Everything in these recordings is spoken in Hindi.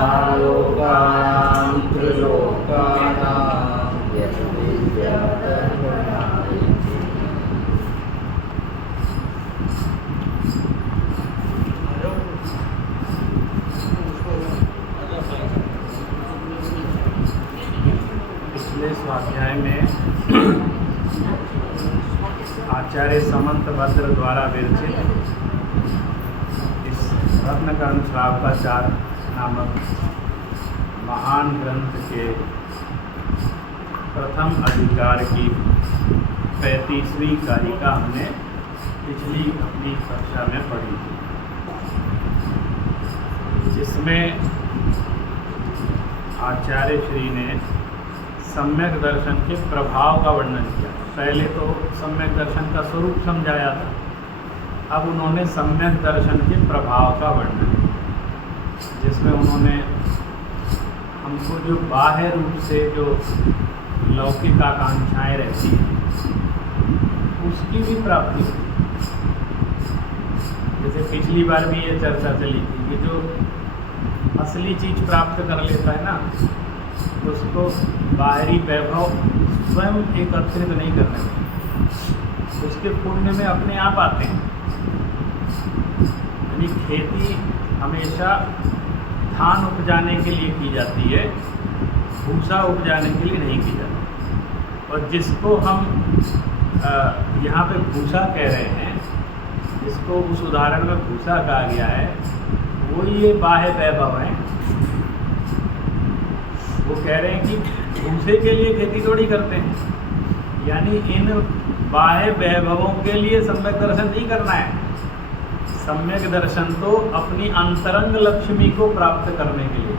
सालोकानां त्रिलोकानां पिछले स्वाध्याय में आचार्य समंतभद्र द्वारा विरचित इस रत्नकर्ण श्रावकाचार नामक महान ग्रंथ के प्रथम अधिकार की 35वीं कारिका हमने पिछली अपनी कक्षा में पढ़ी थी, जिसमें आचार्य श्री ने सम्यक दर्शन के प्रभाव का वर्णन किया। पहले तो सम्यक दर्शन का स्वरूप समझाया था, अब उन्होंने सम्यक दर्शन के प्रभाव का वर्णन किया, जिसमें उन्होंने हमको जो बाह्य रूप से जो लौकिक आकांक्षाएं रहती हैं उसकी भी प्राप्ति हुई। जैसे पिछली बार भी ये चर्चा चली थी कि जो असली चीज़ प्राप्त कर लेता है ना, उसको बाहरी वैभव स्वयं एकत्रित नहीं करना चाहिए, उसके पुण्य में अपने आप आते हैं। यानी खेती हमेशा धान उपजाने के लिए की जाती है, भूसा उपजाने के लिए नहीं की जाती। और जिसको हम यहाँ पे भूसा कह रहे हैं, जिसको उस उदाहरण में भूसा कहा गया है, वो ये बाह्य वैभव हैं। वो कह रहे हैं कि भूसे के लिए खेती थोड़ी करते हैं, यानी इन बाह्य वैभवों के लिए सम्यक दर्शन नहीं करना है। सम्यक दर्शन तो अपनी अंतरंग लक्ष्मी को प्राप्त करने के लिए,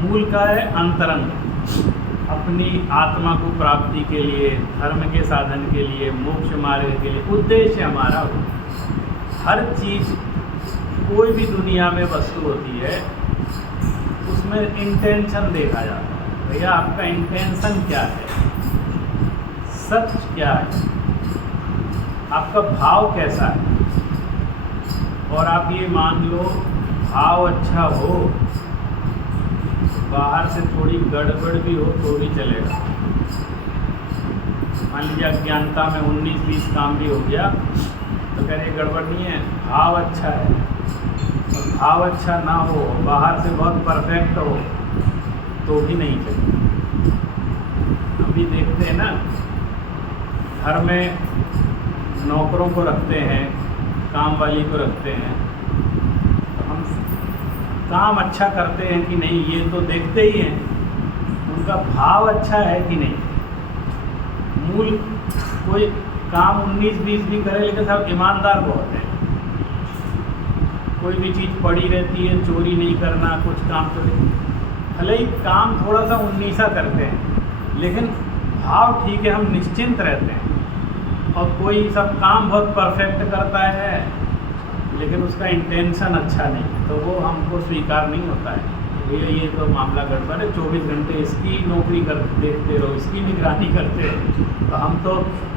मूल का है अंतरंग, अपनी आत्मा को प्राप्ति के लिए, धर्म के साधन के लिए, मोक्ष मार्ग के लिए उद्देश्य हमारा हो। हर चीज़, कोई भी दुनिया में वस्तु होती है, उसमें इंटेंशन देखा जाता है। भैया आपका इंटेंशन क्या है, सच क्या है, आपका भाव कैसा है। और आप ये मान लो भाव अच्छा हो, बाहर से थोड़ी गड़बड़ भी हो तो भी चलेगा। मान लीजिए अज्ञानता में 19-20 काम भी हो गया तो कह रहे गड़बड़ नहीं है, भाव अच्छा है। और भाव अच्छा ना हो, बाहर से बहुत परफेक्ट हो तो भी नहीं चलेगा। हम भी देखते हैं ना, घर में नौकरों को रखते हैं, काम वाली को रखते हैं, तो हम काम अच्छा करते हैं कि नहीं ये तो देखते ही हैं, उनका भाव अच्छा है कि नहीं। मूल कोई काम 19-20 भी करे, लेकिन सब ईमानदार बहुत हैं। कोई भी चीज़ पड़ी रहती है, चोरी नहीं करना, कुछ काम चोरी, भले ही काम थोड़ा सा 19सा करते हैं, लेकिन भाव ठीक है, हम निश्चिंत रहते हैं। और कोई सब काम बहुत परफेक्ट करता है, लेकिन उसका इंटेंशन अच्छा नहीं है, तो वो हमको स्वीकार नहीं होता है। भैया ये तो मामला गड़बड़ है, 24 घंटे इसकी नौकरी कर देखते रहो, इसकी निगरानी करते रहो, तो हम तो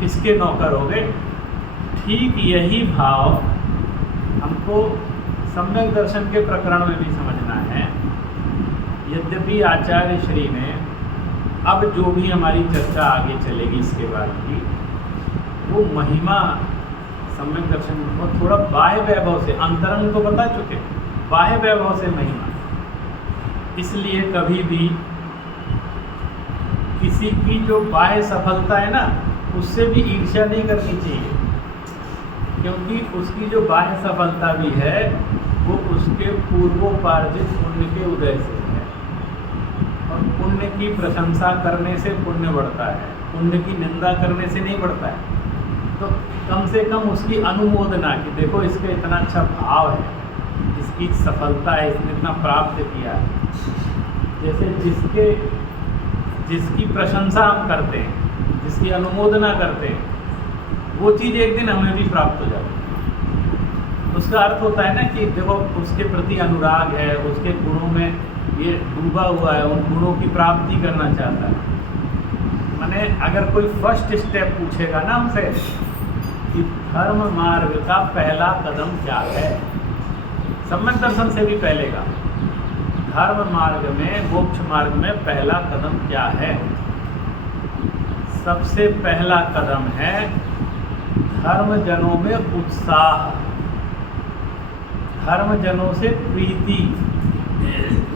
इसके नौकर हो गए। ठीक यही भाव हमको सम्यक दर्शन के प्रकरण में भी समझना है। यद्यपि आचार्य श्री ने अब जो भी हमारी चर्चा आगे चलेगी इसके बाद की, वो महिमा सम्यक दर्शन को थोड़ा बाह्य वैभव से, अंतरंग को बता चुके, बाह्य वैभव से महिमा। इसलिए कभी भी किसी की जो बाह्य सफलता है ना, उससे भी ईर्ष्या नहीं करनी चाहिए, क्योंकि उसकी जो बाह्य सफलता भी है वो उसके पूर्वोपार्जित पुण्य के उदय से है। और पुण्य की प्रशंसा करने से पुण्य बढ़ता है, पुण्य की निंदा करने से नहीं बढ़ता है। तो कम से कम उसकी अनुमोदना कि देखो इसका इतना अच्छा भाव है, इसकी सफलता है, इसने इतना प्राप्त किया है। जैसे जिसकी प्रशंसा हम करते हैं, जिसकी अनुमोदना करते हैं, वो चीज़ एक दिन हमें भी प्राप्त हो जाती है। उसका अर्थ होता है ना कि देखो उसके प्रति अनुराग है, उसके गुणों में ये डूबा हुआ है, उन गुणों की प्राप्ति करना चाहता है। माने अगर कोई फर्स्ट स्टेप पूछेगा ना हमसे कि धर्म मार्ग का पहला कदम क्या है, सम्यक दर्शन से भी पहले का धर्म मार्ग में, मोक्ष मार्ग में पहला कदम क्या है? सबसे पहला कदम है धर्मजनों में उत्साह, धर्मजनों से प्रीति,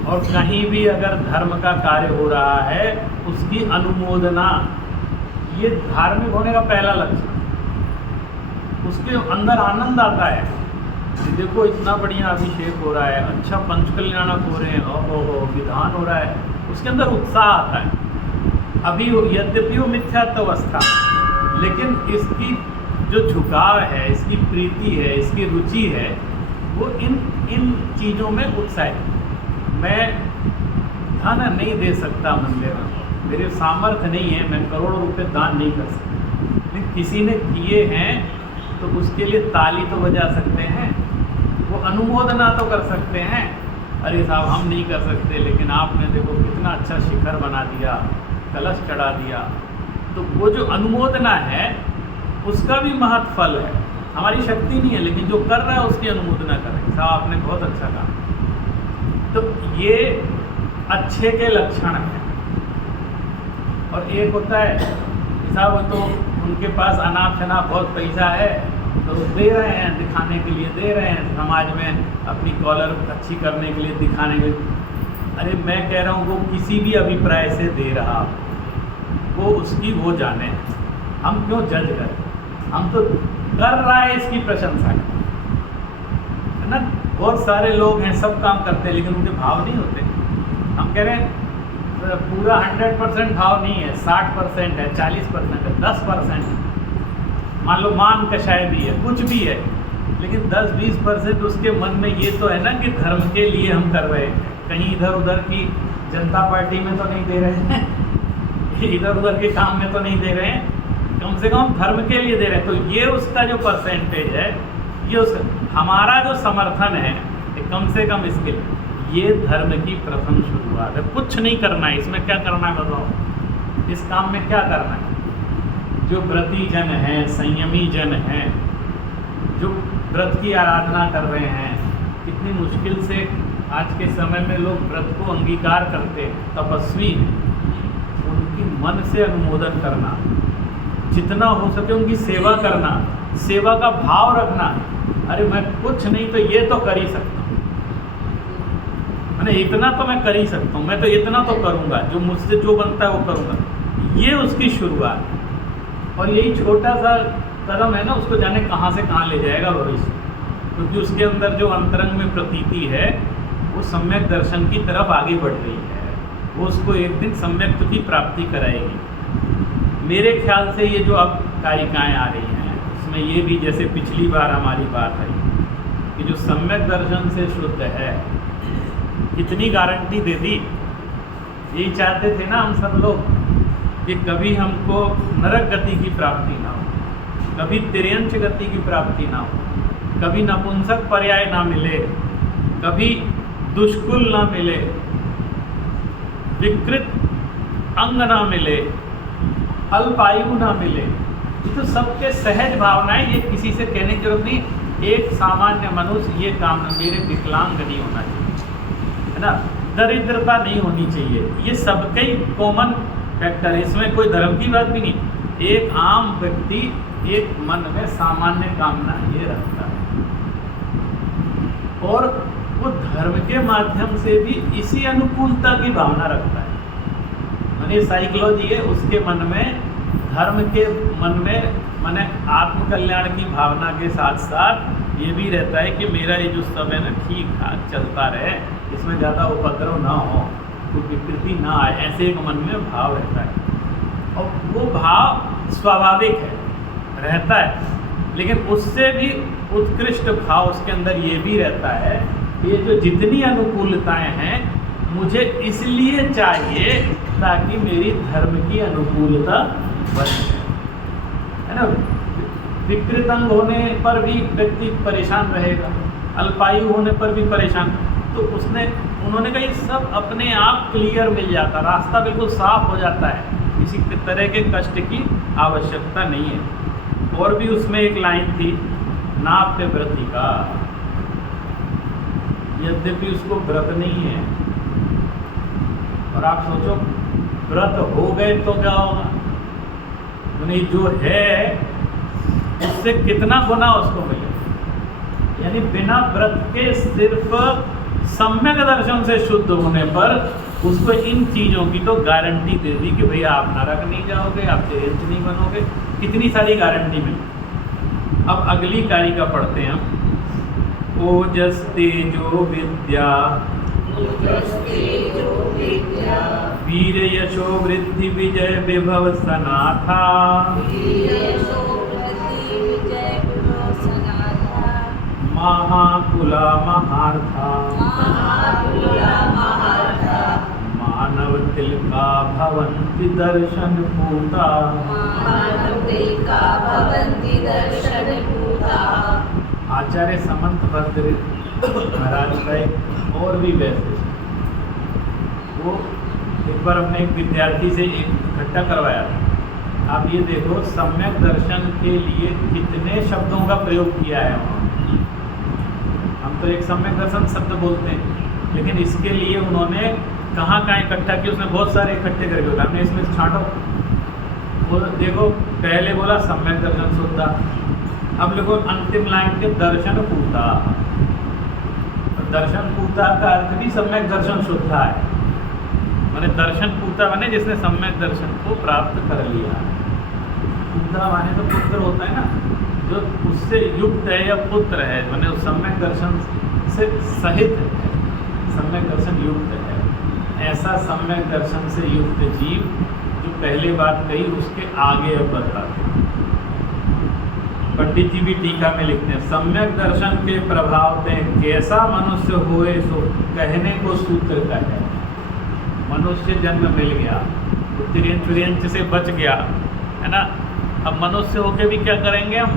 और कहीं भी अगर धर्म का कार्य हो रहा है उसकी अनुमोदना। ये धार्मिक होने का पहला लक्षण। उसके अंदर आनंद आता है कि देखो इतना बढ़िया अभिषेक हो रहा है, अच्छा पंचकल्याणक हो रहे हैं, ओहो विधान हो रहा है, उसके अंदर उत्साह आता है। अभी यद्यपि वो मिथ्यात्व अवस्था, लेकिन इसकी जो झुकाव है, इसकी प्रीति है, इसकी रुचि है, वो इन चीज़ों में उत्साहित। मैं धन नहीं दे सकता मंदिर में, मेरे सामर्थ्य नहीं है, मैं करोड़ों रुपए दान नहीं कर सकता, लेकिन किसी ने किए हैं तो उसके लिए ताली तो बजा सकते हैं, वो अनुमोदना तो कर सकते हैं। अरे साहब हम नहीं कर सकते, लेकिन आपने देखो कितना अच्छा शिखर बना दिया, कलश चढ़ा दिया। तो वो जो अनुमोदना है उसका भी महत्व फल है। हमारी शक्ति नहीं है, लेकिन जो कर रहा है उसकी अनुमोदना करें, साहब आपने बहुत अच्छा काम। तो ये अच्छे के लक्षण हैं। और एक होता है साहब तो उनके पास अनाप शनाप बहुत पैसा है तो दे रहे हैं, दिखाने के लिए दे रहे हैं, समाज में अपनी कॉलर अच्छी करने के लिए, दिखाने के लिए। अरे मैं कह रहा हूँ वो किसी भी अभिप्राय से दे रहा, वो उसकी वो जाने, हम क्यों जज करें? हम तो कर रहा है इसकी प्रशंसा है ना। बहुत सारे लोग हैं, सब काम करते हैं, लेकिन उनके भाव नहीं होते। हम कह रहे हैं पूरा 100% भाव नहीं है, 60% है, 40% है, 10%, मान लो मान कषाय भी है, कुछ भी है, लेकिन 10-20% उसके मन में ये तो है ना कि धर्म के लिए हम कर रहे हैं। कहीं इधर उधर की जनता पार्टी में तो नहीं दे रहे हैं, इधर उधर के काम में तो नहीं दे रहे हैं, कम से कम धर्म के लिए दे रहे हैं। तो ये उसका जो परसेंटेज है, ये हमारा जो समर्थन है, कम से कम इसके लिए ये धर्म की प्रथम शुरुआत है। कुछ नहीं करना है, इसमें क्या करना है बताओ? इस काम में क्या करना है? जो व्रती जन हैं, संयमी जन हैं, जो व्रत की आराधना कर रहे हैं, कितनी मुश्किल से आज के समय में लोग व्रत को अंगीकार करते हैं, तपस्वी हैं, उनकी मन से अनुमोदन करना, जितना हो सके उनकी सेवा करना, सेवा का भाव रखना। अरे मैं कुछ नहीं तो ये तो कर ही सकता हूँ, मैंने इतना तो मैं कर ही सकता हूँ, मैं तो इतना तो करूँगा, जो मुझसे जो बनता है वो करूँगा। ये उसकी शुरुआत है। और यही छोटा सा कदम है ना, उसको जाने कहाँ से कहाँ ले जाएगा भविष्य, क्योंकि उसके अंदर जो अंतरंग में प्रतीति है वो सम्यक दर्शन की तरफ आगे बढ़ रही है, वो उसको एक दिन सम्यक की प्राप्ति कराएगी। मेरे ख्याल से ये जो अब कारिकाएँ आ रही हैं उसमें ये भी, जैसे पिछली बार हमारी बात आई कि जो सम्यक दर्शन से शुद्ध है, कितनी गारंटी दे दी। यही चाहते थे ना हम सब लोग कि कभी हमको नरक गति की प्राप्ति ना हो, कभी तिर्यंच गति की प्राप्ति ना हो, कभी नपुंसक पर्याय ना मिले, कभी दुष्कुल ना मिले, विकृत अंग ना मिले, अल्पायु ना मिले। ये तो सबके सहज भावनाएं, ये किसी से कहने की जरूरत नहीं। एक सामान्य मनुष्य ये काम, मेरे विकलांग नहीं होना चाहिए, है ना, दरिद्रता नहीं होनी चाहिए, ये सबके ही कॉमन फैक्टर है, इसमें कोई धर्म की बात भी नहीं। एक आम व्यक्ति एक मन में सामान्य कामना ये रखता है, और वो धर्म के माध्यम से भी इसी अनुकूलता की भावना रखता है। माने साइकोलॉजी है, उसके मन में, धर्म के मन में, माने आत्मकल्याण की भावना के साथ साथ ये भी रहता है कि मेरा ये जो सब है ना ठीक ठाक चलता रहे, इसमें ज़्यादा उपद्रव ना हो, कोई विकृति ना आए, ऐसे एक मन में भाव रहता है। और वो भाव स्वाभाविक है, रहता है, लेकिन उससे भी उत्कृष्ट भाव उसके अंदर ये भी रहता है कि ये जो जितनी अनुकूलताएं हैं मुझे इसलिए चाहिए ताकि मेरी धर्म की अनुकूलता बन जाए, है ना। विकृत अंग होने पर भी व्यक्ति परेशान रहेगा, अल्पायु होने पर भी परेशान, तो उन्होंने कहा ये सब अपने आप क्लियर मिल जाता, रास्ता बिल्कुल साफ हो जाता है, किसी तरह के कष्ट की आवश्यकता नहीं है। और भी उसमें एक लाइन थी, नाप्य व्रति का, यद्यपि उसको व्रत नहीं है, और आप सोचो व्रत हो गए तो क्या होगा, यानी जो है उससे कितना गुना उसको मिले। यानी बिना व्रत के सिर्फ सम्यक दर्शन से शुद्ध होने पर उसको इन चीज़ों की तो गारंटी दे दी कि भैया आप नरक नहीं जाओगे, आप तिर्यंच नहीं बनोगे, कितनी सारी गारंटी मिली। अब अगली कारिका पढ़ते हैं हम। ओजस तेजो विद्या वीर यशो वृद्धि विजय विभव सनाथा महाकुला महार्था मानव तिलका भवन्ति दर्शन पूता। आचार्य समंत भद्र महाराज का एक और भी वैसे वो एक बार हमने एक विद्यार्थी से एक इकट्ठा करवाया था। आप ये देखो सम्यक दर्शन के लिए कितने शब्दों का प्रयोग किया है वहाँ। हम तो एक सम्यक दर्शन शब्द बोलते हैं, लेकिन इसके लिए उन्होंने कहाँ कहाँ इकट्ठा किया, उसने बहुत सारे इकट्ठे करके बोला। हमने इसमें छांटो, वो देखो पहले बोला सम्यक दर्शन शुद्धा, अब देखो अंतिम लाइन के दर्शन पूता। दर्शन पूता का अर्थ भी सम्यक दर्शन शुद्धा है, माने दर्शन पूता माने जिसने सम्यक दर्शन को प्राप्त कर लिया। पूता माने तो पुत्र होता है ना, जो उससे युक्त है या पुत्र है, माने उस सम्यक दर्शन से सहित है, सम्यक दर्शन युक्त है। ऐसा सम्यक दर्शन से युक्त जीव जो पहले बात कही उसके आगे अब बताते हैं। पंडित जी भी टीका में लिखते हैं, सम्यक दर्शन के प्रभाव से कैसा मनुष्य होए सो कहने को सूत्र का है। मनुष्य जन्म मिल गया तो तिर्यंच से बच गया है ना। अब मनुष्य होके भी क्या करेंगे हम,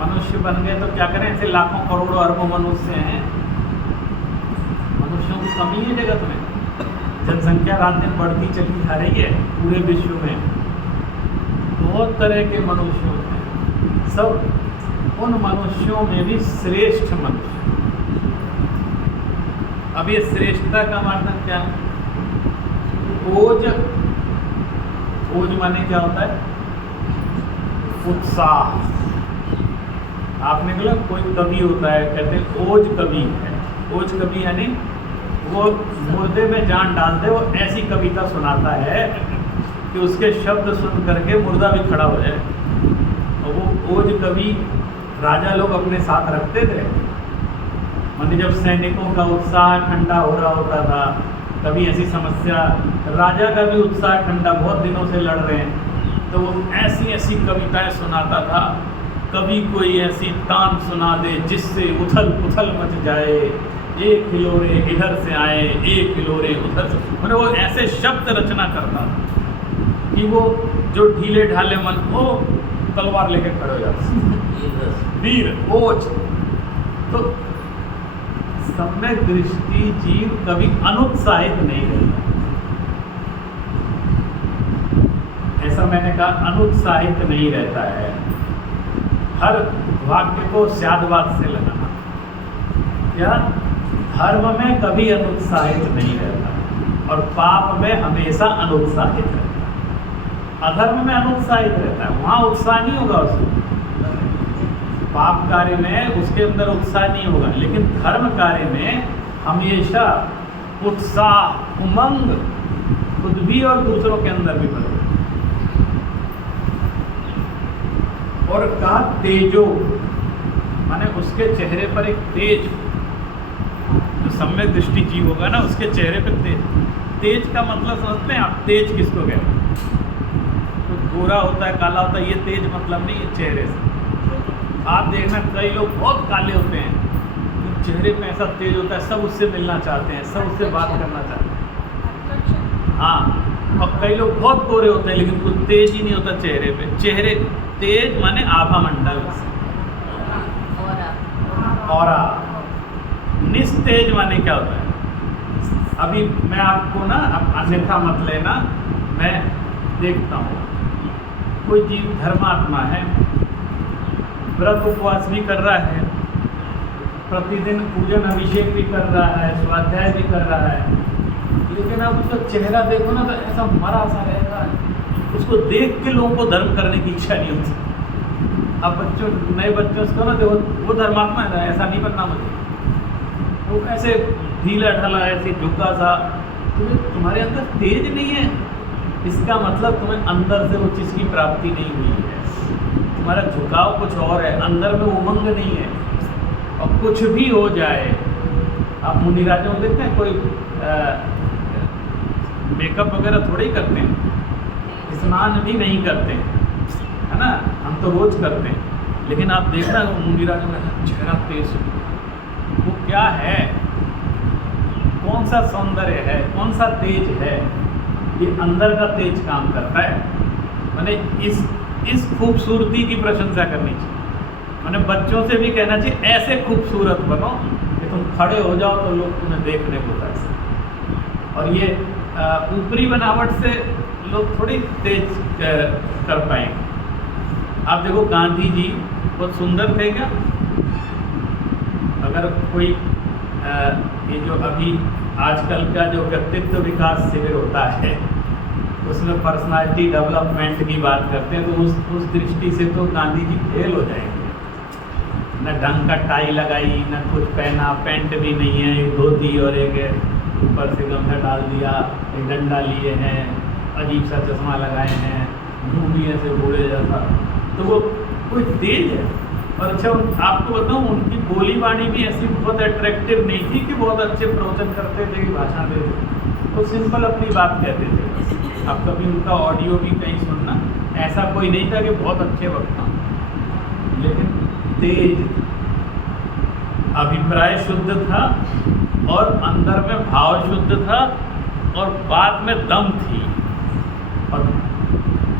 मनुष्य बन गए तो क्या करें, ऐसे लाखों करोड़ों अरबों मनुष्य हैं, मनुष्यों की कमी है जगत में, जनसंख्या रात दिन बढ़ती चली आ रही है पूरे विश्व में, बहुत तरह के मनुष्य होते हैं। सब उन मनुष्यों में भी श्रेष्ठ मनुष्य। अब ये श्रेष्ठता का मतलब क्या है, ओज, ओज माने क्या होता है, उत्साह। आपने बोला कोई कवि होता है, कहते हैं ओज कवि है। ओज कवि यानी वो मुर्दे में जान डाल दे, वो ऐसी कविता सुनाता है कि उसके शब्द सुन करके मुर्दा भी खड़ा हो जाए। और वो ओज कवि राजा लोग अपने साथ रखते थे। माने जब सैनिकों का उत्साह ठंडा हो रहा होता था, कभी ऐसी समस्या, राजा का भी उत्साह ठंडा, बहुत दिनों से लड़ रहे हैं, तो वो ऐसी ऐसी कविताएं सुनाता था। कभी कोई ऐसी तान सुना दे जिससे उथल पुथल मच जाए, एक हिलोरे इधर से आए, एक हिलोरे उधर से, मतलब वो ऐसे शब्द रचना करता कि वो जो ढीले ढाले मन वो तलवार लेके खड़े हो जाते, वीर ओज। तो सम्यक दृष्टि जीव कभी अनुत्साहित नहीं रहता। ऐसा मैंने कहा, अनुत्साहित नहीं रहता है। हर वाक्य को स्यादवाद से लगाना, क्या धर्म में कभी अनुत्साहित नहीं रहता और पाप में हमेशा अनुत्साहित रहता है। अधर्म में अनुत्साहित रहता है, वहाँ उत्साह नहीं होगा उसको। पाप कार्य में उसके अंदर उत्साह नहीं होगा, लेकिन धर्म कार्य में हमेशा उत्साह, उमंग खुद भी और दूसरों के अंदर भी बढ़ेगा। और कहा तेजो, माने उसके चेहरे पर एक तेज, जो सम्यक दृष्टि जीव होगा ना उसके चेहरे पर तेज। तेज का मतलब समझते हैं आप, तेज किसको कहते हैं? तो गोरा होता है, काला होता है, ये तेज मतलब नहीं है चेहरे से। आप देखना कई लोग बहुत काले होते हैं, तो चेहरे पे ऐसा तेज होता है, सब उससे मिलना चाहते हैं, सब उससे बात करना चाहते हैं। हाँ, और कई लोग बहुत गोरे होते हैं लेकिन कुछ तेज ही नहीं होता चेहरे पे। चेहरे तेज माने आभा मंडल, औरा। निस्तेज माने क्या होता है? अभी मैं आपको ना, अब अन्यथा मत लेना, मैं देखता हूँ कोई जीव धर्मात्मा है, व्रत उपवास भी कर रहा है, प्रतिदिन पूजन अभिषेक भी कर रहा है, स्वाध्याय भी कर रहा है, लेकिन अब उसका चेहरा देखो ना तो ऐसा मरा सा रहेगा, उसको देख के लोगों को धर्म करने की इच्छा नहीं होती। अब बच्चों, नए बच्चों को ना देखो, वो धर्मात्मा है ना, ऐसा नहीं बनना मुझे, वो ऐसे ढीला ढाला ऐसे झुका सा, तुम्हारे अंदर तेज नहीं है, इसका मतलब तुम्हें अंदर से वो चीज़ की प्राप्ति नहीं हुई है। तुम्हारा झुकाव कुछ और है, अंदर में उमंग नहीं है। और कुछ भी हो जाए, आप मुनिराजों को देखते हैं, कोई मेकअप वगैरह थोड़े ही करते हैं, स्नान भी नहीं करते हैं, है ना, हम तो रोज करते हैं। लेकिन आप देखना मुनिराजों का चेहरा तेज, वो क्या है, कौन सा सौंदर्य है, कौन सा तेज है, ये अंदर का तेज काम करता है। मैंने इस खूबसूरती की प्रशंसा करनी चाहिए। मैंने बच्चों से भी कहना चाहिए ऐसे खूबसूरत बनो कि तुम खड़े हो जाओ तो लोग तुम्हें देखने को तरसें। और ये ऊपरी बनावट से लोग थोड़ी तेज कर पाएंगे। आप देखो गांधी जी बहुत सुंदर थे क्या? अगर कोई ये जो अभी आजकल का जो व्यक्तित्व विकास शिविर होता है उसमें पर्सनालिटी डेवलपमेंट की बात करते हैं, तो उस दृष्टि से तो गांधी जी फेल हो जाएंगे। न ढंग का टाई लगाई, न कुछ पहना, पैंट भी नहीं है, एक धोती और एक ऊपर से गमछा डाल दिया, एक डंडा लिए हैं, अजीब सा चश्मा लगाए हैं, मुँह भी ऐसे बूढ़े जैसा, तो वो कोई तेज है। और अच्छा, आपको बताऊँ उनकी बोली बाणी भी ऐसी बहुत अट्रैक्टिव नहीं थी कि बहुत अच्छे प्रवचन करते थे कि भाषण देते थे, तो सिंपल अपनी बात कहते थे। आप कभी उनका ऑडियो भी कहीं सुनना, ऐसा कोई नहीं था कि बहुत अच्छे वक्ता, लेकिन तेज, अभिप्राय शुद्ध था और अंदर में भाव शुद्ध था और बात में दम थी। और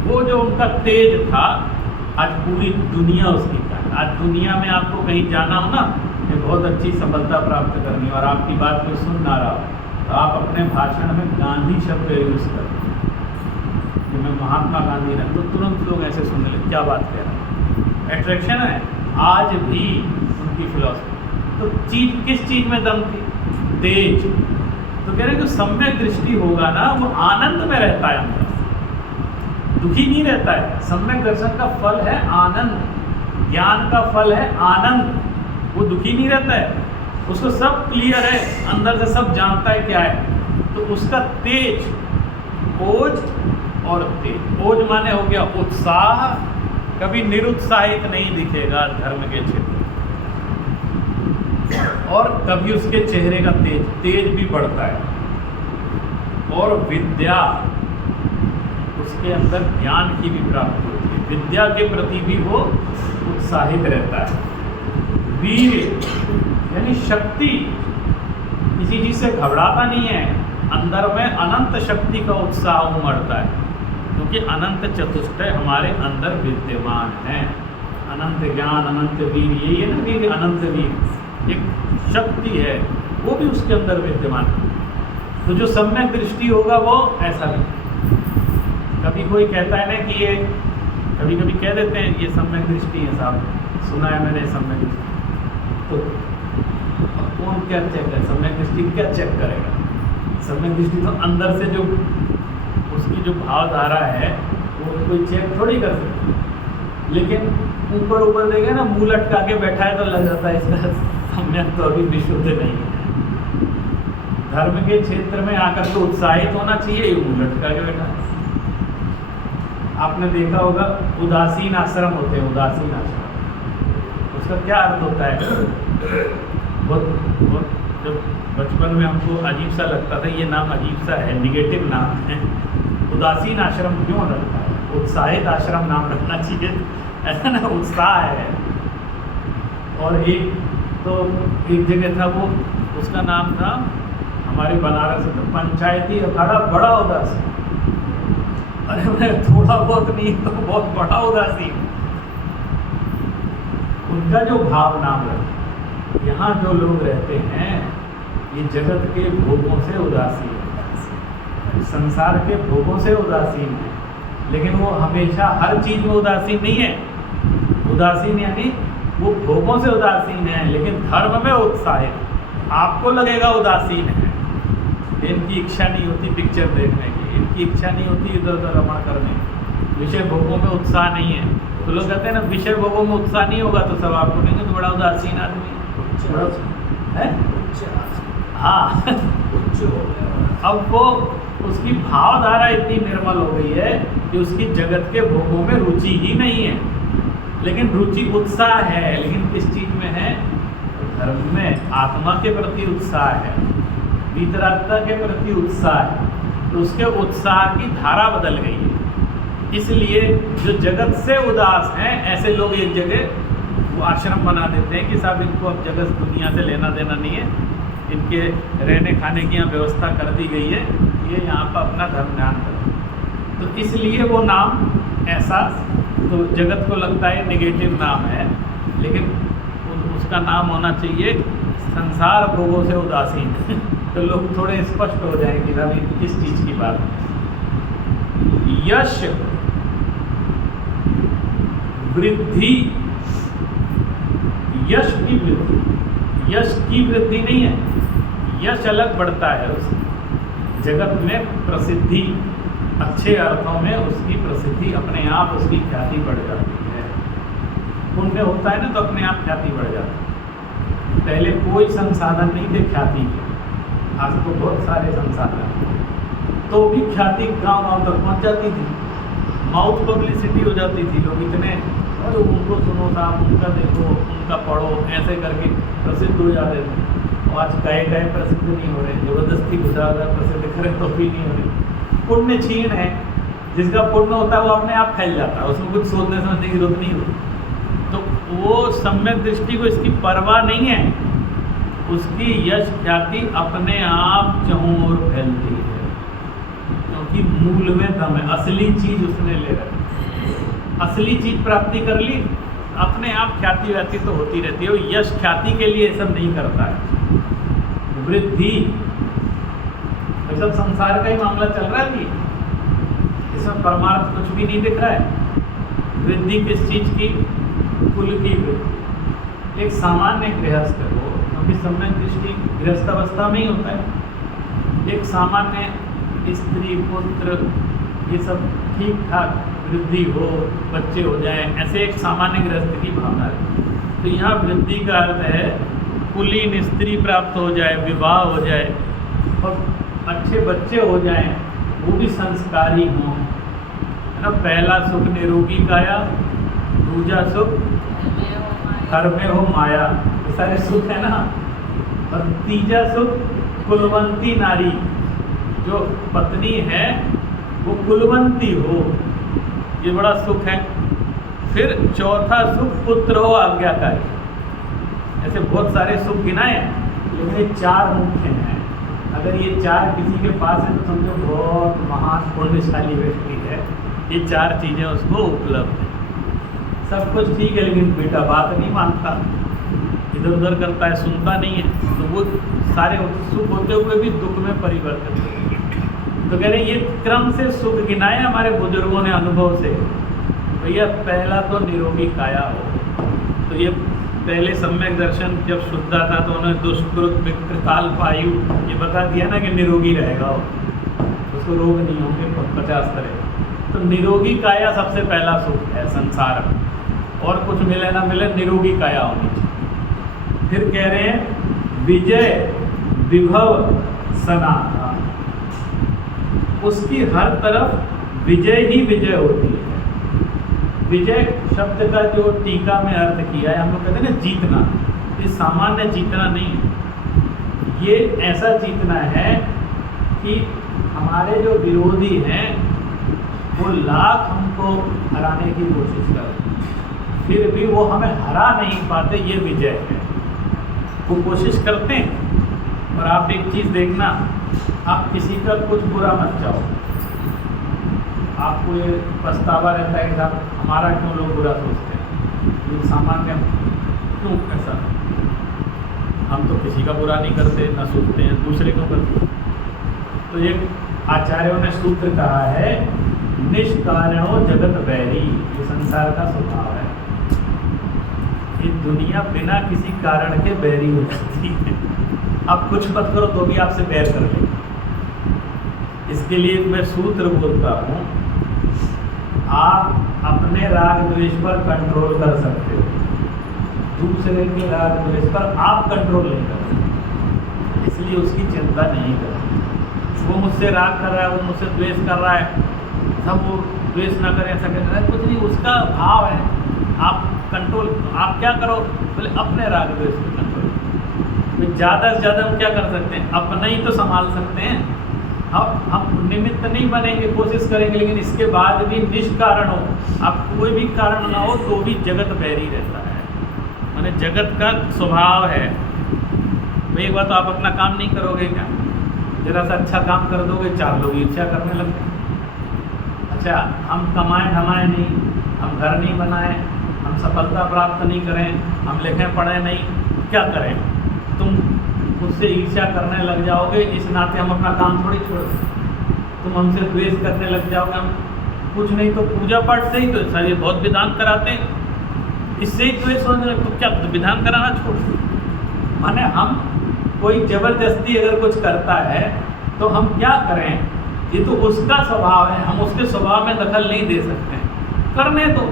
वो जो उनका तेज था, आज पूरी दुनिया उसकी का। आज दुनिया में आपको कहीं जाना हो ना, कि बहुत अच्छी सफलता प्राप्त करनी और आपकी बात कोई सुन ना रहा हो, तो आप अपने भाषण में गांधी शब्द यूज़ करें कि मैं महात्मा गांधी ना, तो तुरंत लोग ऐसे सुन ले क्या बात कह रहा है। एट्रैक्शन है आज भी उनकी फिलॉसफी। तो चीज किस चीज़ में दम थी? तेज। तो कह रहे हैं कि सम्यक दृष्टि होगा ना, वो आनंद में रहता है, अंदर दुखी नहीं रहता है। सम्यक दर्शन का फल है आनंद, ज्ञान का फल है आनंद, वो दुखी नहीं रहता है, उसको सब क्लियर है, अंदर से सब जानता है क्या है। तो उसका तेज, ओज और तेज। ओज माने हो गया उत्साह, कभी निरुत्साहित नहीं दिखेगा धर्म के क्षेत्र, और कभी उसके चेहरे का तेज भी बढ़ता है। और विद्या, उसके अंदर ज्ञान की भी प्राप्ति होती है, विद्या के प्रति भी वो उत्साहित रहता है। वीर यानी शक्ति, किसी चीज़ से घबराता नहीं है, अंदर में अनंत शक्ति का उत्साह उमड़ता है, क्योंकि अनंत चतुष्टय हमारे अंदर विद्यमान है। अनंत ज्ञान, अनंत वीर, यही है ना वीर, अनंत वीर, एक शक्ति है, वो भी उसके अंदर विद्यमान है। तो जो सम्यक दृष्टि होगा वो ऐसा नहीं। कभी कोई कहता है ना कि ये, कभी कभी कह देते हैं ये सम्यक दृष्टि है साहब, सुना है मैंने सम्यक दृष्टि, तो कौन क्या चेक करे? सम्यक दृष्टि क्या चेक करेगा? सम्यक दृष्टि तो अंदर से जो उसकी जो भावधारा है वो कोई चेक थोड़ी कर सकती। लेकिन ऊपर ऊपर देखे ना, मुँह लटका के बैठा है तो लग जाता है इसका सम्यक तो अभी विशुद्ध नहीं है। धर्म के क्षेत्र में आकर तो उत्साहित होना चाहिए, ये मुँह लटका के बैठा है। आपने देखा होगा उदासीन आश्रम होते हैं, उदासीन आश्रम, उसका क्या अर्थ होता है? बहुत जब बचपन में हमको अजीब सा लगता था, ये नाम अजीब सा है, निगेटिव नाम है। उदासीन आश्रम क्यों रखता है? उत्साहित आश्रम नाम रखना चाहिए, ऐसा ना, उत्साह है। और एक तो एक जगह था, वो उसका नाम था हमारे बनारस में पंचायती अखाड़ा बड़ा उदासीन। अरे मैं थोड़ा बहुत नहीं तो बहुत बड़ा उदासीन। उनका जो भाव नाम रखा, यहाँ जो लोग रहते हैं ये जगत के भोगों से उदासीन है, संसार के भोगों से उदासीन है, लेकिन वो हमेशा हर चीज़ में उदासीन नहीं है। उदासीन यानी वो भोगों से उदासीन है, लेकिन धर्म में उत्साहित। आपको लगेगा उदासीन है, इनकी इच्छा नहीं होती पिक्चर देखने की, इनकी इच्छा नहीं होती इधर उधर रमण करने की, विषय भोगों में उत्साह नहीं है। तो लोग कहते हैं ना विषय भोगों में उत्साह नहीं होगा तो सब आपको कहेंगे तो बड़ा उदासीन आदमी है। हाँ अब वो उसकी भावधारा इतनी निर्मल हो गई है कि उसकी जगत के भोगों में रुचि ही नहीं है, लेकिन रुचि उत्साह है। लेकिन किस चीज़ में है? धर्म में, आत्मा के प्रति उत्साह है, वितरागता के प्रति उत्साह है। तो उसके उत्साह की धारा बदल गई है। इसलिए जो जगत से उदास हैं ऐसे लोग एक जगह वो आश्रम बना देते हैं कि साहब इनको अब जगत दुनिया से लेना देना नहीं है, इनके रहने खाने की यहाँ व्यवस्था कर दी गई है, ये यहाँ पर अपना धर्म ध्यान करें। तो इसलिए वो नाम ऐसा, तो जगत को लगता है नेगेटिव नाम है, लेकिन उसका नाम होना चाहिए संसार भोगों से उदासीन। तो लोग थोड़े स्पष्ट हो जाएंगे कि अभी किस चीज़ की बात है। यश वृद्धि, यश की वृद्धि, यश की वृद्धि नहीं है, यश अलग बढ़ता है। उस जगत में प्रसिद्धि, अच्छे अर्थों में उसकी प्रसिद्धि अपने आप उसकी ख्याति बढ़ जाती है। पुण्य होता है ना तो अपने आप ख्याति बढ़ जाती है। पहले कोई संसाधन नहीं थे ख्याति के, आज तो बहुत सारे संसाधन, तो भी ख्याति गाँव गाँव तक पहुँच जाती थी, माउथ पब्लिसिटी हो जाती थी। लोग इतने अरे उनको सुनो साहब, उनका देखो, उनका पढ़ो, ऐसे करके प्रसिद्ध हो जाते थे। और आज कई प्रसिद्ध नहीं हो रहे, ज़बरदस्ती घुसा अगर प्रसिद्ध करें तो भी नहीं हो रहे। पुण्य छीन है, जिसका पुण्य होता है वो अपने आप फैल जाता है, उसमें कुछ सोचने समझने की जरूरत नहीं होती। तो वो सम्यक दृष्टि को इसकी परवाह नहीं है, उसकी यश ख्याति अपने आप चहुँ ओर फैलती है, क्योंकि मूल में दम है। असली चीज़ उसने ले रखी, असली चीज़ प्राप्ति कर ली, अपने आप ख्याति व्याति तो होती रहती है। वो यश ख्याति के लिए सब नहीं करता है। वृद्धि, तो सब संसार का ही मामला चल रहा है कि इसमें परमार्थ कुछ भी नहीं दिख रहा है। वृद्धि किस चीज़ की? कुल की वृद्धि। एक सामान्य गृहस्थ को, क्योंकि सम्यक दृष्टि गृहस्थ अवस्था में ही होता है, एक सामान्य स्त्री पुत्र ये सब ठीक ठाक वृद्धि हो, बच्चे हो जाएं, ऐसे एक सामान्य गृहस्थ की भावना है। तो यहाँ वृद्धि का अर्थ है कुलीन स्त्री प्राप्त हो जाए, विवाह हो जाए और अच्छे बच्चे हो जाएं, वो भी संस्कारी हों, है ना। पहला सुख निरोगी काया, दूजा सुख घर में हो माया, ये सारे सुख है ना। और तीजा सुख कुलवंती नारी, जो पत्नी है वो कुलवंती हो, ये बड़ा सुख है। फिर चौथा सुख पुत्र हो आज्ञाकारी। ऐसे बहुत सारे सुख गिनाए हैं, लेकिन ये चार मुख्य हैं। अगर ये चार किसी के पास है तो समझो बहुत महान पुण्यशाली व्यक्ति है। ये चार चीज़ें उसको उपलब्ध हैं। सब कुछ ठीक है, लेकिन बेटा बात नहीं मानता, इधर उधर करता है, सुनता नहीं है, तो वो सारे सुख होते हुए भी दुख में परिवर्तित है। तो कह रहे ये क्रम से सुख गिनाए हमारे बुजुर्गों ने अनुभव से। भैया पहला तो निरोगी काया हो। तो ये पहले सम्यक दर्शन जब शुद्धा था तो उन्होंने दुष्कृत विकृताल पायु ये बता दिया ना कि निरोगी रहेगा वो, उसको रोग नहीं होंगे 50 तरह। तो निरोगी काया सबसे पहला सुख है संसार में, और कुछ मिले ना मिले निरोगी काया होनी चाहिए। फिर कह रहे हैं विजय विभव सनातन, उसकी हर तरफ विजय ही विजय होती है। विजय शब्द का जो टीका में अर्थ किया है, हम लोग कहते हैं ना जीतना, ये सामान्य जीतना नहीं है। ये ऐसा जीतना है कि हमारे जो विरोधी हैं वो लाख हमको हराने की कोशिश करते हैं, फिर भी वो हमें हरा नहीं पाते, ये विजय है। वो कोशिश करते हैं। और आप एक चीज़ देखना, आप किसी का कुछ बुरा मत चाहो, आपको ये पछतावा रहता है कि साहब हमारा क्यों लोग बुरा सोचते हैं, ये सामान्य क्यों ऐसा, हम तो किसी का बुरा नहीं करते ना सोचते हैं, दूसरे क्यों करते। तो ये आचार्यों ने सूत्र कहा है निष्कारणो जगत वैरी, ये संसार का स्वभाव है। ये दुनिया बिना किसी कारण के बैरी हो जाती है। आप कुछ मत करो तो भी आपसे बैर कर ले, इसके लिए मैं सूत्र बोलता हूँ, आप अपने राग द्वेष पर कंट्रोल कर सकते हो, दूसरे के राग द्वेष पर आप कंट्रोल नहीं कर सकते, इसलिए उसकी चिंता नहीं करो। वो मुझसे राग कर रहा है, वो मुझसे द्वेष कर रहा है, सब वो द्वेष ना करें, ऐसा करें, कुछ नहीं, उसका भाव है, आप कंट्रोल, आप क्या करो बोले अपने राग द्वेष पर कंट्रोल। तो ज़्यादा से ज़्यादा हम क्या कर सकते हैं, अपना ही तो संभाल सकते हैं। हम निमित्त नहीं बनेंगे, कोशिश करेंगे, लेकिन इसके बाद भी निष्कारण हो, आप कोई भी कारण ना हो तो भी जगत बैरी रहता है, माने जगत का स्वभाव है। तो एक बार तो आप अपना काम नहीं करोगे क्या, जरा सा अच्छा काम कर दोगे, 4 लोग ईर्ष्या करने लगते हैं। अच्छा, हम कमाएं धमाएं नहीं, हम घर नहीं बनाएं, हम सफलता प्राप्त नहीं करें, हम लिखें पढ़ें नहीं, क्या करें, तुम मुझसे ईर्ष्या करने लग जाओगे, इस नाते हम अपना काम थोड़ी छोड़ दें। तुम हमसे द्वेष करने लग जाओगे, हम कुछ नहीं तो पूजा पाठ से ही तो सारे बहुत विधान कराते हैं, इससे ही द्वेष होने लगे, तो क्या तो विधान कराना छोड़ दो। माने हम कोई ज़बरदस्ती अगर कुछ करता है तो हम क्या करें, ये तो उसका स्वभाव है, हम उसके स्वभाव में दखल नहीं दे सकते हैं, करने दो,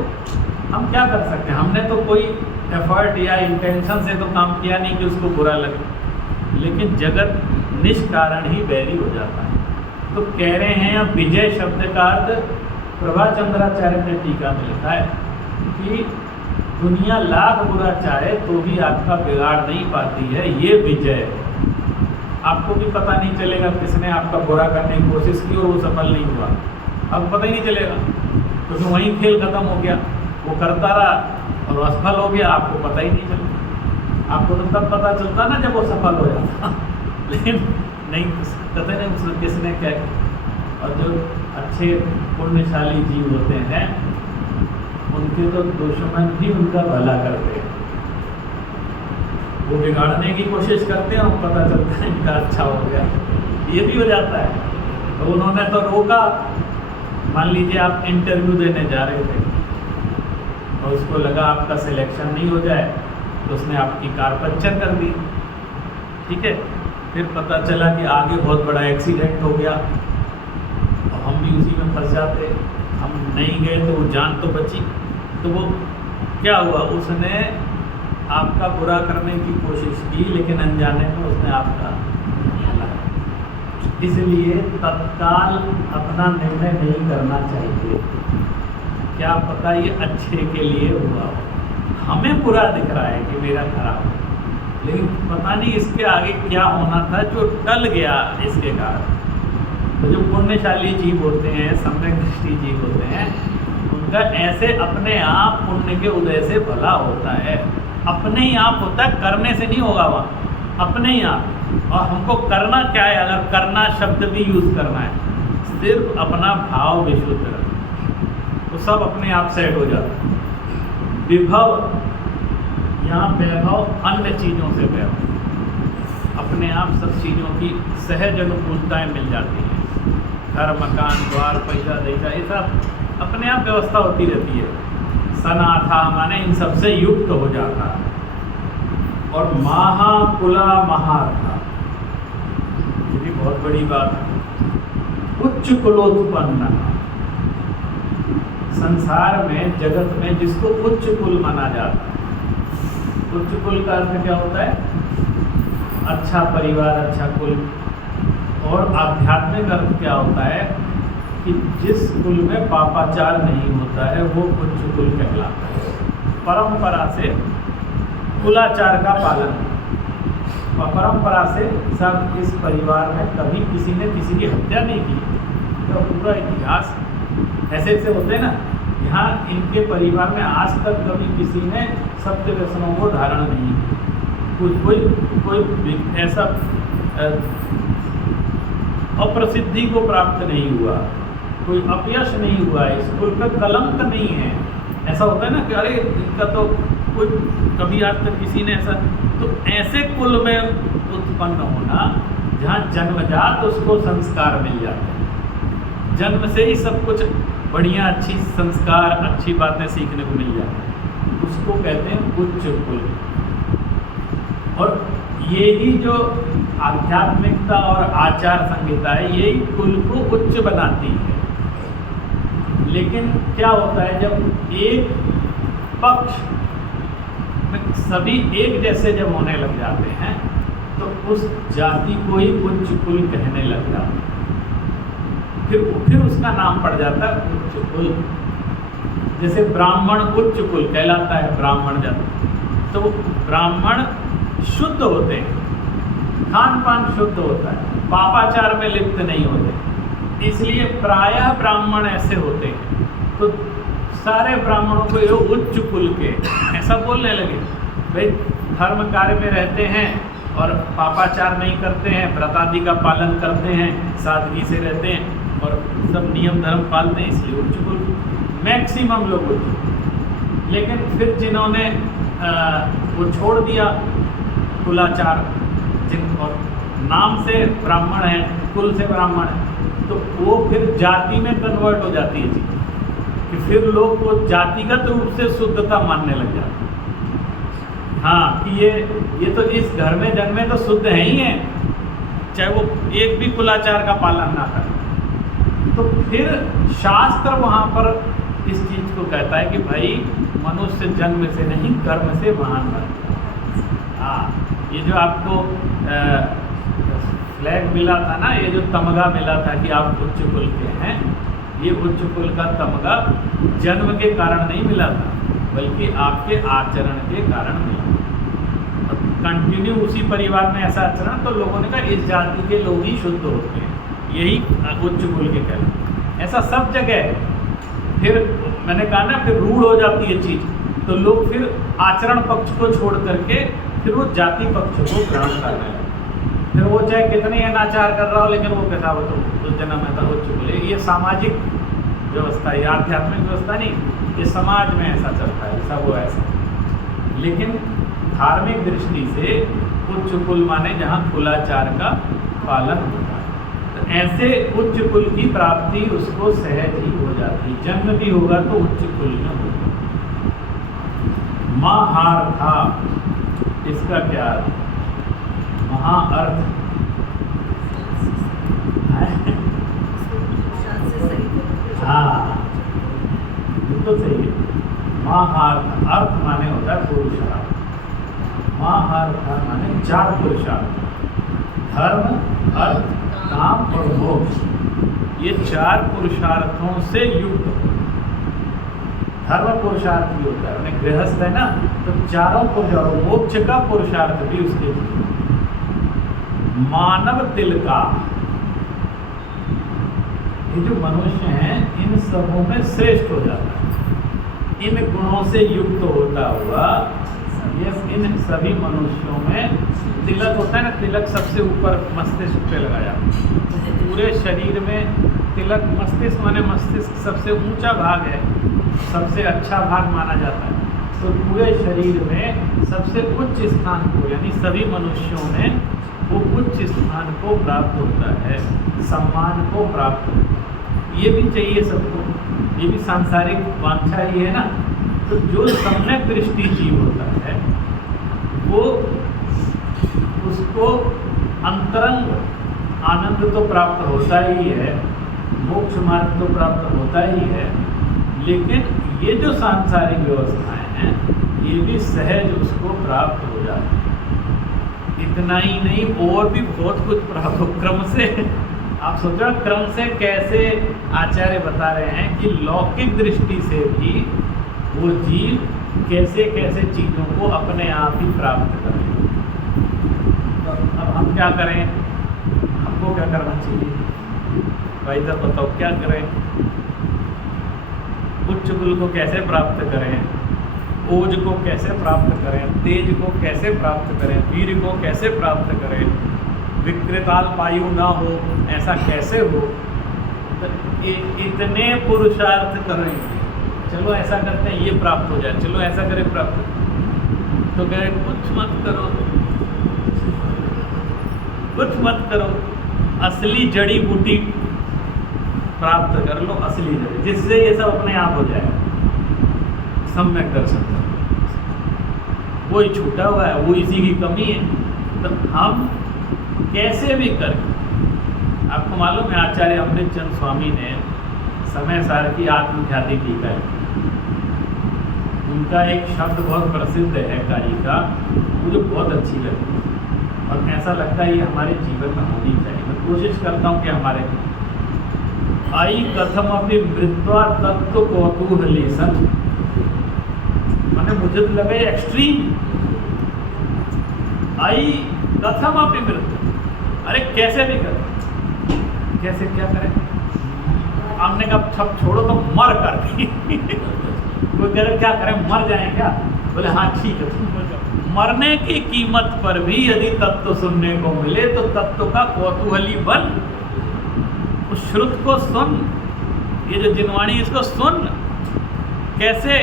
हम क्या कर सकते हैं। हमने तो कोई एफर्ट या इंटेंशन से तो काम किया नहीं कि उसको बुरा लगे, लेकिन जगत निष्कारण ही बैरी हो जाता है। तो कह रहे हैं, अब विजय शब्द का अर्थ प्रभाचंद्राचार्य ने टीका में लिखा है कि दुनिया लाख बुरा चाहे तो भी आपका बिगाड़ नहीं पाती है, ये विजय। आपको भी पता नहीं चलेगा किसने आपका बुरा करने की कोशिश की और वो सफल नहीं हुआ, आपको पता ही नहीं चलेगा, क्योंकि तो वहीं खेल खत्म हो गया, वो करता रहा और असफल हो गया, आपको पता ही नहीं चला। आपको तो तब पता चलता ना जब वो सफल हो जाता लेकिन नहीं, कहते नहीं उसने किसने क्या। और जो अच्छे पुण्यशाली जीव होते हैं उनके तो दुश्मन भी उनका भला करते हैं, वो बिगाड़ने की कोशिश करते हैं और पता चलता है इनका अच्छा हो गया, ये भी हो जाता है। तो उन्होंने तो रोका, मान लीजिए आप इंटरव्यू देने जा रहे थे और उसको लगा आपका सिलेक्शन नहीं हो जाए, तो उसने आपकी कार पंचर कर दी, ठीक है। फिर पता चला कि आगे बहुत बड़ा एक्सीडेंट हो गया और हम भी उसी में फंस जाते, हम नहीं गए तो वो जान तो बची। तो वो क्या हुआ, उसने आपका बुरा करने की कोशिश की, लेकिन अनजाने में उसने आपका भला। इसलिए तत्काल अपना निर्णय नहीं करना चाहिए, क्या पता ये अच्छे के लिए हुआ हो, हमें बुरा दिख रहा है कि मेरा खराब है, लेकिन पता नहीं इसके आगे क्या होना था जो टल गया इसके कारण। तो जो पुण्यशाली जीव होते हैं, सम्यक दृष्टि जीव होते हैं, उनका ऐसे अपने आप पुण्य के उदय से भला होता है, अपने ही आप होता है, करने से नहीं होगा वहाँ, अपने ही आप। और हमको करना क्या है, अगर करना शब्द भी यूज़ करना है, सिर्फ अपना भाव विशुद्ध रखना, तो सब अपने आप सेट हो जाता है। विभव, यहाँ वैभव अन्य चीज़ों से वैभव, अपने आप सब चीज़ों की सहज अनुकूलताएँ मिल जाती हैं, घर मकान द्वार पैसा दैसा ये सब अपने आप व्यवस्था होती रहती है। सनाथा माने इन सबसे युक्त हो जाता है। और महाकुला महार्था, ये भी बहुत बड़ी बात है। उच्च कुलोत्पन्न, संसार में जगत में जिसको उच्च कुल माना जाता है, उच्च कुल का अर्थ क्या होता है, अच्छा परिवार, अच्छा कुल। और आध्यात्मिक अर्थ क्या होता है कि जिस कुल में पापाचार नहीं होता है वो उच्च कुल कहलाता है। परंपरा से कुलाचार का पालन, और परंपरा से सब इस परिवार में कभी किसी ने किसी की हत्या नहीं की, तो पूरा इतिहास ऐसे ऐसे होते हैं ना, यहाँ इनके परिवार में आज तक कभी किसी ने सत्य व्यसनों को धारण नहीं किया, कोई ऐसा अप्रसिद्धि को प्राप्त नहीं हुआ, कोई अपयश नहीं हुआ, इस कुल का कलंक नहीं है। ऐसा होता है ना कि अरे इनका तो कोई कभी आज तक किसी ने ऐसा, तो ऐसे कुल में उत्पन्न होना जहाँ जन्मजात उसको संस्कार मिल जाते हैं, जन्म से ही सब कुछ बढ़िया अच्छी संस्कार अच्छी बातें सीखने को मिल जाती हैं, उसको कहते हैं उच्च कुल। और ये ही जो आध्यात्मिकता और आचार संहिता है, यही कुल को उच्च बनाती है। लेकिन क्या होता है, जब एक पक्ष में सभी एक जैसे जब होने लग जाते हैं तो उस जाति को ही उच्च कुल कहने लग जाते हैं। फिर उसका नाम पड़ जाता है उच्च कुल। जैसे ब्राह्मण उच्च कुल कहलाता है, ब्राह्मण जाति। तो ब्राह्मण शुद्ध होते हैं, खान पान शुद्ध होता है, पापाचार में लिप्त नहीं होते, इसलिए प्रायः ब्राह्मण ऐसे होते हैं। तो सारे ब्राह्मणों को ये उच्च कुल के ऐसा बोलने लगे। भाई धर्म कार्य में रहते हैं और पापाचार नहीं करते हैं, व्रत आदि का पालन करते हैं, सादगी से रहते हैं और सब नियम धर्म पालते हैं, इसलिए उच्च कुल मैक्सिमम लोग उच्च। लेकिन फिर जिन्होंने वो छोड़ दिया कुलाचार, जिन और नाम से ब्राह्मण है, कुल से ब्राह्मण है, तो वो फिर जाति में कन्वर्ट हो जाती है चीज़, कि फिर लोग वो जातिगत रूप से शुद्धता मानने लग जाते हैं। हाँ कि ये तो इस घर में जन्मे तो शुद्ध है ही है, चाहे वो एक भी कुलाचार का पालन ना करे। तो फिर शास्त्र वहाँ पर इस चीज़ को कहता है कि भाई मनुष्य जन्म से नहीं कर्म से महान बनता है। हाँ, ये जो आपको फ्लैग मिला था ना, ये जो तमगा मिला था कि आप उच्च कुल के हैं, ये उच्च कुल का तमगा जन्म के कारण नहीं मिला था, बल्कि आपके आचरण के कारण मिला। कंटिन्यू उसी परिवार में ऐसा आचरण, तो लोगों ने कहा इस जाति के लोग ही शुद्ध होते हैं, यही उच्च कुल के कहते। ऐसा सब जगह है। फिर मैंने कहा ना, फिर रूढ़ हो जाती है चीज़, तो लोग फिर आचरण पक्ष को छोड़ करके फिर वो जाति पक्ष को ग्रहण करने लगे। फिर वो चाहे कितने अनाचार कर रहा हो, लेकिन वो कैसा हो तो जन्म है तो उच्च कुल। ये सामाजिक व्यवस्था, ये आध्यात्मिक व्यवस्था नहीं, ये समाज में ऐसा चलता है, सब वो ऐसा। लेकिन धार्मिक दृष्टि से उच्च कुल माने जहाँ कुलाचार का पालन होता है, तो ऐसे उच्च कुल की प्राप्ति उसको सहज ही हो जाती। जन्म भी होगा तो उच्च कुल में होगा। महार्था, इसका क्या अर्थ? महाअर्थ हाँ, बिल्कुल सही है। महार्थ, अर्थ माने होता है पुरुषार्थ। महार्थ माने 4 पुरुषार्थ, धर्म, अर्थ, काम और मोक्ष। ये 4 पुरुषार्थों से युक्त। धर्म पुरुषार्थ भी होता है, उन्हें गृहस्थ है ना, तो चारों पुरुषार्थ, मोक्ष का पुरुषार्थ भी उसके लिए। मानव तिल का, ये जो मनुष्य हैं इन सबों में श्रेष्ठ हो जाता है, इन गुणों से युक्त होता हुआ ये इन सभी मनुष्यों में तिलक होता है ना, तिलक सबसे ऊपर मस्तिष्क पे लगाया, तो पूरे शरीर में तिलक, मस्तिष्क माने मस्तिष्क सबसे ऊंचा भाग है, सबसे अच्छा भाग माना जाता है। तो पूरे शरीर में सबसे उच्च स्थान को, यानी सभी मनुष्यों में वो उच्च स्थान को प्राप्त होता है, सम्मान को प्राप्त होता है। ये भी चाहिए सबको, ये भी सांसारिक वांछा ही है ना। तो जो सम्यक दृष्टि जीव होता है वो, उसको अंतरंग आनंद तो प्राप्त होता ही है, मोक्ष मार्ग तो प्राप्त होता ही है, लेकिन ये जो सांसारिक व्यवस्थाएं हैं ये भी सहज उसको प्राप्त हो जाती है। इतना ही नहीं, और भी बहुत कुछ प्राप्त हो क्रम से। आप सोचो क्रम से कैसे आचार्य बता रहे हैं कि लौकिक दृष्टि से भी वो जीव कैसे कैसे चीज़ों को अपने आप ही प्राप्त करें। तो अब हम क्या करें, हमको क्या करना चाहिए भाई साहब, बताओ क्या करें? उच्च कुल को कैसे प्राप्त करें, ओज को कैसे प्राप्त करें, तेज को कैसे प्राप्त करें, वीर को कैसे प्राप्त करें, विकृताल पायु ना हो, ऐसा कैसे हो? तो इतने पुरुषार्थ करेंगे, चलो ऐसा करते हैं ये प्राप्त हो जाए, चलो ऐसा करें प्राप्त। तो कहे कुछ मत करो, कुछ मत करो, असली जड़ी बूटी प्राप्त कर लो, असली जड़ी, जिससे ये सब अपने आप हो जाए। सम्यक दर्शन वही छूटा हुआ है, वो इसी की कमी है। तो हम कैसे भी करके। आपको मालूम है आचार्य अमृतचंद स्वामी ने समय सार की आत्मख्याति टीका है, उनका एक शब्द बहुत प्रसिद्ध है कारी का, मुझे बहुत अच्छी लगती है और ऐसा लगता है ये हमारे जीवन में होनी चाहिए। मैं कोशिश करता हूँ कि हमारे आई कथम अपनी मृत्वा तत्व कौतूहली सन, मैंने मुझे तो लगा एक्सट्रीम। आई कथम अपनी मृत्यु, अरे कैसे भी करें, कैसे क्या करें। हमने कहा सब छोड़ो तो मर कर कोई कह रहे क्या करें, मर जाएं क्या? बोले हाँ ठीक है तुम मर जाओ। मरने की कीमत पर भी यदि तत्व सुनने को मिले तो तत्व का कौतूहली बन, उस श्रुत को सुन, ये जो जिनवाणी इसको सुन। कैसे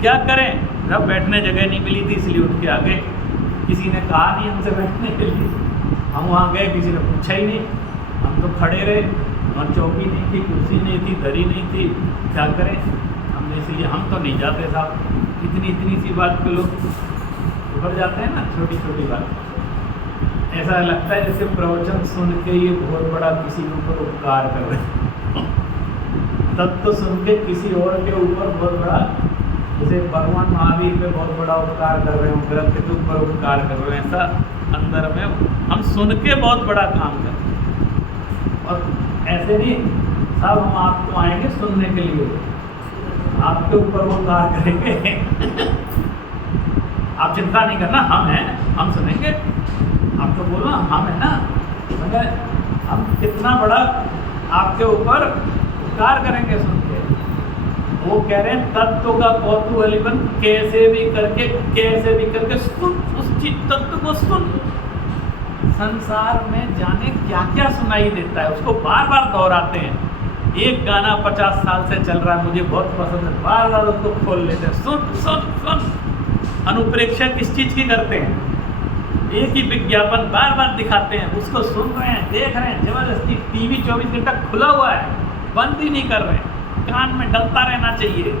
क्या करें? जब बैठने जगह नहीं मिली थी इसलिए उठ के आ गए, किसी ने कहा नहीं हमसे बैठने के लिए, हम वहाँ गए किसी ने पूछा ही नहीं, हम तो खड़े रहे, और चौकी नहीं थी, कुर्सी नहीं थी, दरी नहीं थी, क्या करें हमने, इसलिए हम तो नहीं जाते साहब। इतनी इतनी सी बात पे लोग उभर जाते हैं ना, छोटी छोटी बात। ऐसा लगता है जैसे प्रवचन सुन के ये बहुत बड़ा किसी के ऊपर उपकार कर रहे हैं, तत्व सुन के किसी और के ऊपर बहुत बड़ा, जैसे भगवान महावीर पे बहुत बड़ा उपकार कर रहे हो, ग्रंथ के ऊपर उपकार कर रहे हैं, ऐसा अंदर में हम सुन के बहुत बड़ा काम कर रहे हैं। और ऐसे नहीं सब हम आपको आएंगे सुनने के लिए, आपके ऊपर वो कार्य करेंगे आप चिंता नहीं करना, हम हैं, हम सुनेंगे। आप तो बोलो हम है ना, मगर हम कितना बड़ा आपके ऊपर उपकार करेंगे सुन के। वो कह रहे हैं तत्व का कौतूहलीपन, कैसे भी करके सुन, उस चीज तत्व को सुन। संसार में जाने क्या क्या सुनाई देता है, उसको बार बार दोहराते हैं। एक गाना 50 साल से चल रहा है, मुझे बहुत पसंद है, बार बार उसको खोल लेते हैं, सुन सुन सुन। अनुप्रेक्षा किस चीज़ की करते हैं? एक ही विज्ञापन बार बार दिखाते हैं, उसको सुन रहे हैं, देख रहे हैं, जबरदस्ती। टीवी 24 घंटा खुला हुआ है, बंद ही नहीं कर रहे हैं, कान में डलता रहना चाहिए।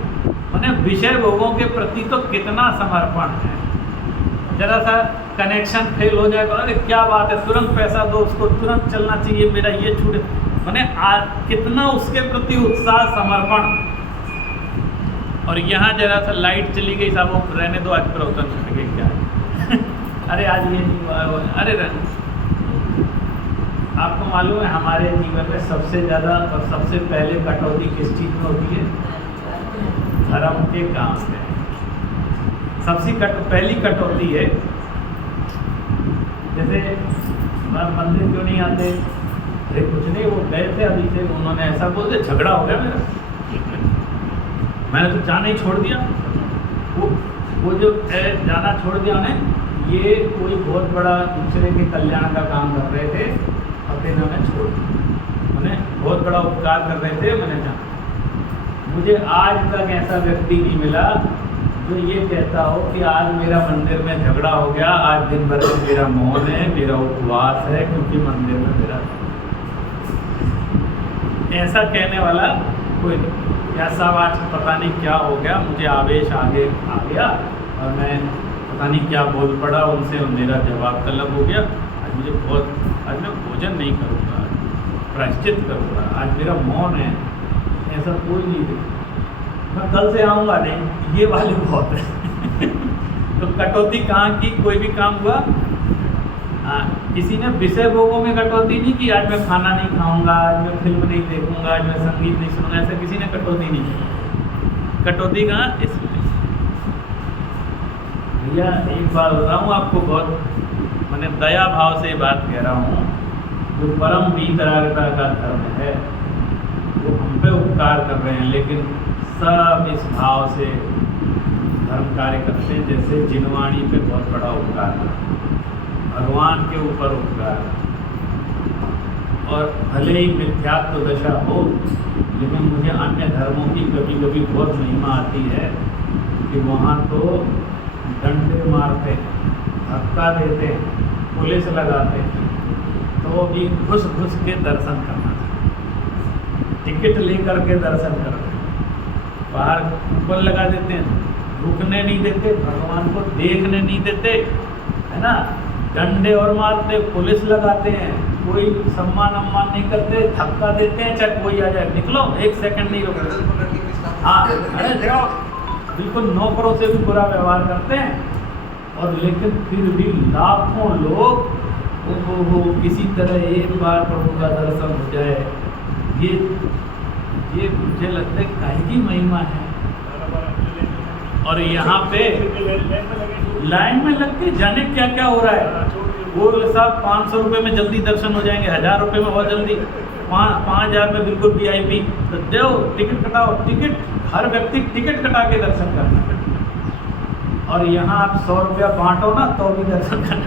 मैंने विषय भोगों के प्रति तो कितना समर्पण है, जरा सा कनेक्शन फेल हो जाएगा, अरे क्या बात है, तुरंत पैसा दो उसको, तुरंत चलना चाहिए, मेरा ये छूटे, मैंने कितना उसके प्रति उत्साह समर्पण। और यहाँ जरा सा लाइट चली गई साहब, वो रहने दो, आज प्रवचन छूट गए क्या अरे आज ये नहीं हुआ, अरे आपको मालूम है हमारे जीवन में सबसे ज़्यादा और सबसे पहले कटौती किस चीज़ में होती है? धर्म के काम में सबसे पहली कटौती है। जैसे मंदिर क्यों नहीं आते? अरे कुछ नहीं, वो गए थे अभी से, उन्होंने ऐसा बोल दिया, झगड़ा हो गया मेरा, मैंने तो जाना ही छोड़ दिया। वो जो जाना छोड़ दिया उन्हें, ये कोई बहुत बड़ा दूसरे के कल्याण का काम कर रहे थे और फिर उन्होंने छोड़ दिया। उन्हें बहुत बड़ा उपकार कर रहे थे, मैंने जाना। मुझे आज तक ऐसा व्यक्ति नहीं मिला जो ये कहता हो कि आज मेरा मंदिर में झगड़ा हो गया, आज दिन भर में मेरा मौन है, मेरा उपवास है, क्योंकि मंदिर में मेरा, ऐसा कहने वाला कोई नहीं। या सब आज पता नहीं क्या हो गया, मुझे आवेश आगे आ गया और मैं पता नहीं क्या बोल पड़ा उनसे और मेरा जवाब तलब हो गया। आज मुझे आज मैं भोजन नहीं करूँगा, प्रायश्चित करूँगा, आज मेरा मौन है, ऐसा कोई नहीं देखा। मैं कल से आऊँगा नहीं, ये वाले बहुत है तो कटौती कहाँ की? कोई भी काम हुआ, हाँ, किसी ने विषय भोगों में कटौती नहीं की, आज मैं खाना नहीं खाऊंगा, आज मैं फिल्म नहीं देखूंगा, आज मैं संगीत नहीं सुनूंगा, ऐसा किसी ने कटौती नहीं की। कटौती कहाँ? इसमें। भैया एक बात बता रहा हूँ आपको, बहुत मैंने दया भाव से बात कह रहा हूँ, जो परम वीतरागता का धर्म है वो हम पे उपकार कर रहे हैं, लेकिन सब इस भाव से धर्म कार्य करते हैं जैसे जिनवाणी पे बहुत बड़ा उपकार है, भगवान के ऊपर उपकार। और भले ही मिथ्यात्व दशा हो, लेकिन मुझे अन्य धर्मों की कभी कभी बहुत महिमा आती है कि वहाँ तो डंडे मारते हैं, धक्का देते हैं, पुलिस लगाते हैं, तो भी घुस घुस के दर्शन करना चाहिए, टिकट लेकर के दर्शन करते हैं, बाहर कूपन लगा देते हैं, रुकने नहीं देते, भगवान को देखने नहीं देते, है ना। डंडे और मारते, पुलिस लगाते हैं, कोई सम्मान सम्मान नहीं करते, धक्का देते हैं, चाहे कोई आ जाए, निकलो, 1 सेकंड नहीं रुकते। हाँ, अरे जाओ, बिल्कुल नौकरों से भी बुरा व्यवहार करते हैं। और लेकिन फिर भी लाखों लोग वो किसी तरह एक बार प्रभु का दर्शन हो जाए, ये मुझे लगता है काहे की महिमा है। और यहाँ पे लाइन में लग के जाने क्या क्या हो रहा है। वो साहब 500 रुपये में जल्दी दर्शन हो जाएंगे, 1000 रुपये में बहुत जल्दी, 5000 में बिल्कुल VIP। तो दो टिकट कटाओ, टिकट हर व्यक्ति टिकट कटा के दर्शन करना। और यहाँ आप 100 रुपया बांटो ना तो भी दर्शन करना।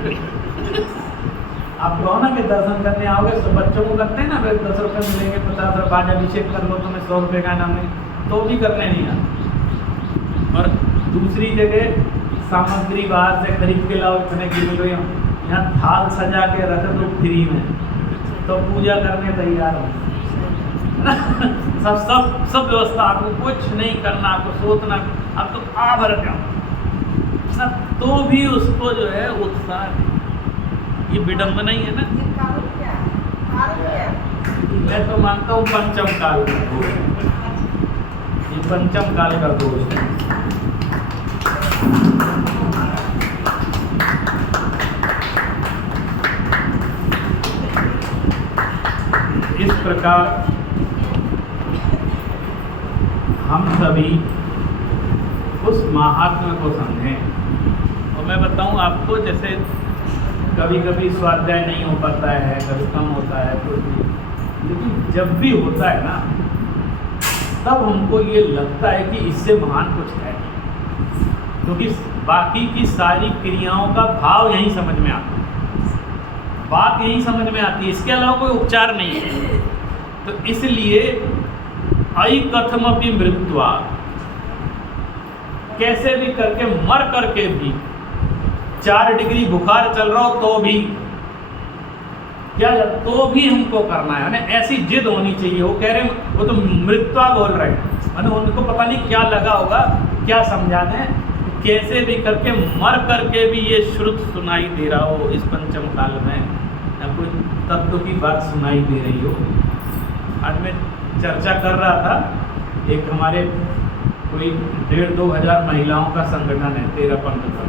आप कहो ना कि दर्शन करने आओगे, तो बच्चों को करते हैं ना, फिर 10 रुपये मिलेंगे, 50 रुपये, आज अभिषेक कर लो तो मैं 100 रुपये का नाम नहीं, तो भी करने नहीं आता। और दूसरी जगह सामग्री बाहर से खरीद के लाओ, इतने की मिलो, यहाँ थाल सजा के रख दो फ्री में, तो पूजा करने तैयार हो। सब व्यवस्था, आपको कुछ नहीं करना, आपको सोचना, आप तो भर जाओ, तो भी उसको जो है उत्साह। ये विडम्बना ही है ना। मैं तो मानता हूँ पंचम काल का दोष है, ये पंचम काल का दोष है। इस प्रकार हम सभी उस महात्मा को समझें। और मैं बताऊं आपको, जैसे कभी कभी स्वाध्याय नहीं हो पाता है, कभी कम होता है, तो लेकिन जब भी होता है ना, तब हमको ये लगता है कि इससे महान कुछ है, क्योंकि बाकी की सारी क्रियाओं का भाव यहीं समझ में आता है, बात यहीं समझ में आती है, इसके अलावा कोई उपचार नहीं है। तो इसलिए अई कथमपि मृत्वा, कैसे भी करके मर करके भी, 4 डिग्री बुखार चल रहा हो तो भी क्या, तो भी हमको करना है। यानी ऐसी जिद होनी चाहिए। वो कह रहे, वो तो मृत्वा बोल रहे हैं, मैंने उनको पता नहीं क्या लगा होगा, क्या समझा दें, कैसे भी करके मर करके भी ये श्रुत सुनाई दे रहा हो इस पंचम काल में, या कोई तत्व की बात सुनाई दे रही हो। आज मैं चर्चा कर रहा था, एक हमारे कोई 1,500-2 हज़ार महिलाओं का संगठन है, 13 पंथ का,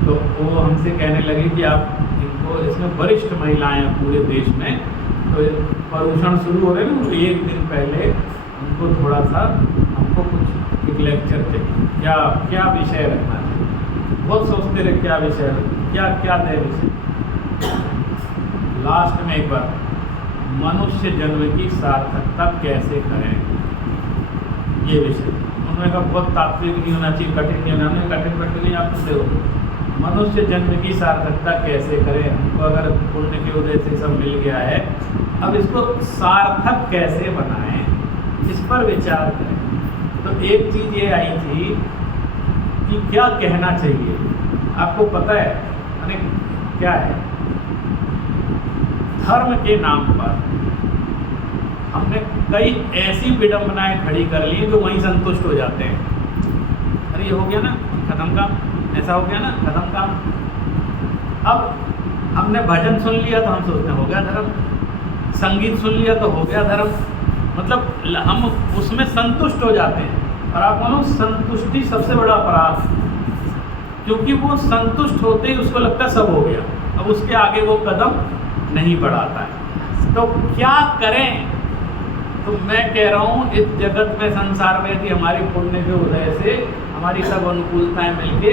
तो वो हमसे कहने लगे कि आप इनको, इसमें वरिष्ठ महिलाएं हैं पूरे देश में, तो प्रदूषण शुरू हो रहे हैं, तो 1 दिन पहले उनको थोड़ा सा हमको कुछ एक लेक्चर चाहिए, क्या विषय रखना है। बहुत सोचते रहे क्या विषय, क्या दे विषय। लास्ट में एक बार, मनुष्य जन्म की सार्थकता कैसे करें, ये विषय। उन्होंने कहा बहुत तात्विक नहीं होना चाहिए, कठिन नहीं होना, कठिन नहीं, आप दे मनुष्य जन्म की सार्थकता कैसे करें। हमको अगर पुण्य के उदय से सब मिल गया है, अब इसको सार्थक कैसे बनाएं, इस पर विचार करें। तो एक चीज़ ये आई थी कि क्या कहना चाहिए। आपको पता है यानी क्या है, धर्म के नाम पर हमने कई ऐसी विडंबनाएं खड़ी कर ली जो वहीं संतुष्ट हो जाते हैं। अरे ये हो गया ना, खत्म काम, ऐसा हो गया ना, खत्म काम। अब हमने भजन सुन लिया तो हम सोचते हैं हो गया धर्म, संगीत सुन लिया तो हो गया धर्म, मतलब हम उसमें संतुष्ट हो जाते हैं। और आप मानो संतुष्टि सबसे बड़ा अपराध, क्योंकि वो संतुष्ट होते ही उसको लगता है सब हो गया, अब उसके आगे वो कदम नहीं बढ़ाता है। तो क्या करें? तो मैं कह रहा हूँ इस जगत में, संसार में, यदि हमारी पुण्य के उदय से हमारी सब अनुकूलताएं मिलके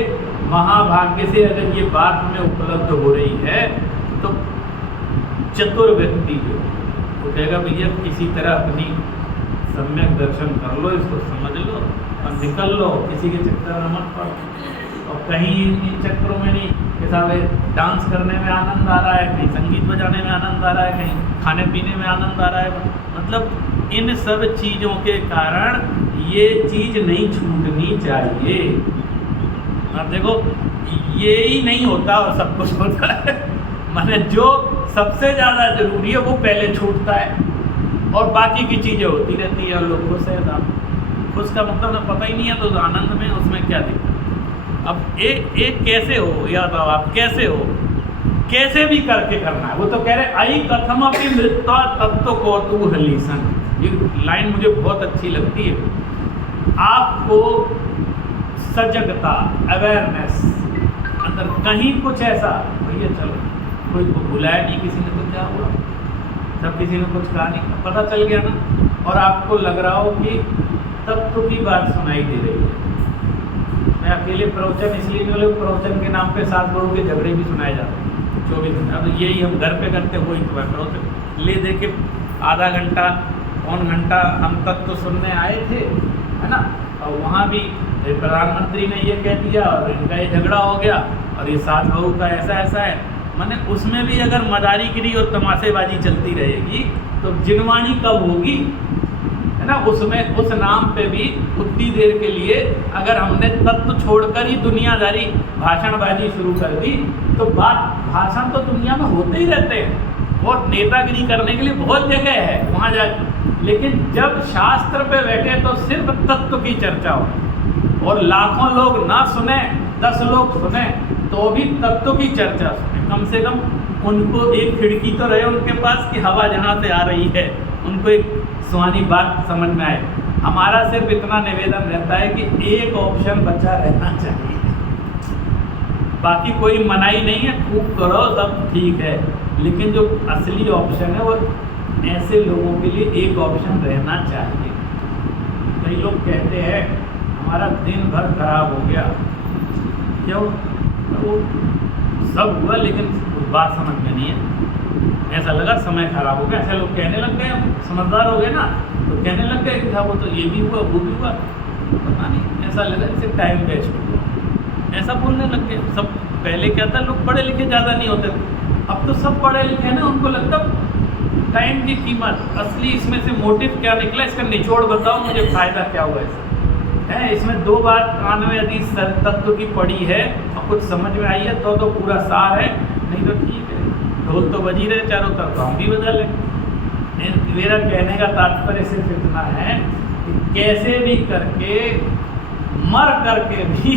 महाभाग्य से अगर ये बात में उपलब्ध हो रही है, तो चतुर व्यक्ति जो वो कहेगा भैया किसी तरह अपनी सम्यक दर्शन कर लो, इसको समझ लो और निकल लो, किसी के चक्कर में मत पड़ो। और कहीं इन चक्करों में नहीं कि साहब डांस करने में आनंद आ रहा है, कहीं संगीत बजाने में आनंद आ रहा है, कहीं खाने पीने में आनंद आ रहा है। मतलब इन सब चीज़ों के कारण ये चीज़ नहीं छूटनी चाहिए। अब देखो ये ही नहीं होता और सब कुछ होता है, माने जो सबसे ज़्यादा ज़रूरी है वो पहले छूटता है और बाकी की चीज़ें होती रहती है और लोग खुश है। खुश का मतलब ना पता ही नहीं है, तो आनंद में उसमें क्या दिक्कत। अब एक कैसे हो, या तो आप कैसे हो, कैसे भी करके करना है। वो तो कह रहे आई कथमपि मृत्वा तत्व कौतूहलीसन, ये लाइन मुझे बहुत अच्छी लगती है। आपको सजगता, अवेयरनेस अंदर कहीं कुछ ऐसा, भैया चलो कोई को बुलाया नहीं किसी ने तो क्या हुआ, तब किसी ने कुछ कहा नहीं, पता चल गया ना, और आपको लग रहा हो कि तत्व की बात सुनाई दे रही है। मैं अकेले प्रवचन इसलिए नहीं बोले, प्रवचन के नाम पे सास बहू के झगड़े भी सुनाए जाते हैं 24 घंटे। अब यही हम घर पे करते वही तो है प्रवचन, ले दे के आधा घंटा पौन घंटा हम तत्व सुनने आए थे, है ना, और वहाँ भी प्रधानमंत्री ने ये कह दिया और इनका ये झगड़ा हो गया और ये सास बहू का ऐसा ऐसा है। माने उसमें भी अगर मदारीगिरी और तमाशेबाजी चलती रहेगी तो जिनवाणी कब होगी, है ना। उसमें उस नाम पे भी उतनी देर के लिए अगर हमने तत्व छोड़कर ही दुनियादारी भाषणबाजी शुरू कर दी तो भाषण तो दुनिया में होते ही रहते हैं और नेतागिरी करने के लिए बहुत जगह है वहाँ जाके, लेकिन जब शास्त्र पे बैठे तो सिर्फ तत्व की चर्चा हो और लाखों लोग ना सुने, 10 लोग सुने तो भी तत्व की चर्चा सुने। कम से कम उनको एक खिड़की तो रहे उनके पास कि हवा जहाँ से आ रही है उनको एक सुहानी बात समझ में आए। हमारा सिर्फ इतना निवेदन रहता है कि एक ऑप्शन बचा रहना चाहिए, बाकी कोई मनाही नहीं है, खूब करो सब ठीक है, लेकिन जो असली ऑप्शन है वो ऐसे लोगों के लिए एक ऑप्शन रहना चाहिए। कई लोग कहते हैं हमारा दिन भर खराब हो गया, क्यों? वो सब हुआ लेकिन बात समझ में नहीं है, ऐसा लगा समय खराब हो गया, ऐसे लोग कहने लग गए। समझदार हो गए ना तो कहने लग गए कि था वो तो ये भी हुआ वो भी हुआ, पता नहीं ऐसा लगा जैसे टाइम वेस्ट हुआ, ऐसा बोलने लग गए सब। पहले क्या था, लोग पढ़े लिखे ज़्यादा नहीं होते थे, अब तो सब पढ़े लिखे हैं ना, उनको लगता टाइम की कीमत। असली इसमें से मोटिव क्या निकला, इसका निचोड़ बताओ मुझे, फ़ायदा क्या हुआ इससे है। इसमें 2 बात कान में यदि तत्व की पड़ी है और कुछ समझ में आई है तो पूरा सार है, नहीं तो ठीक है, ढोल तो बजी रहे चारों तरफ, हम भी बजा लें। मेरा कहने का तात्पर्य सिर्फ इतना है कि कैसे भी करके मर करके भी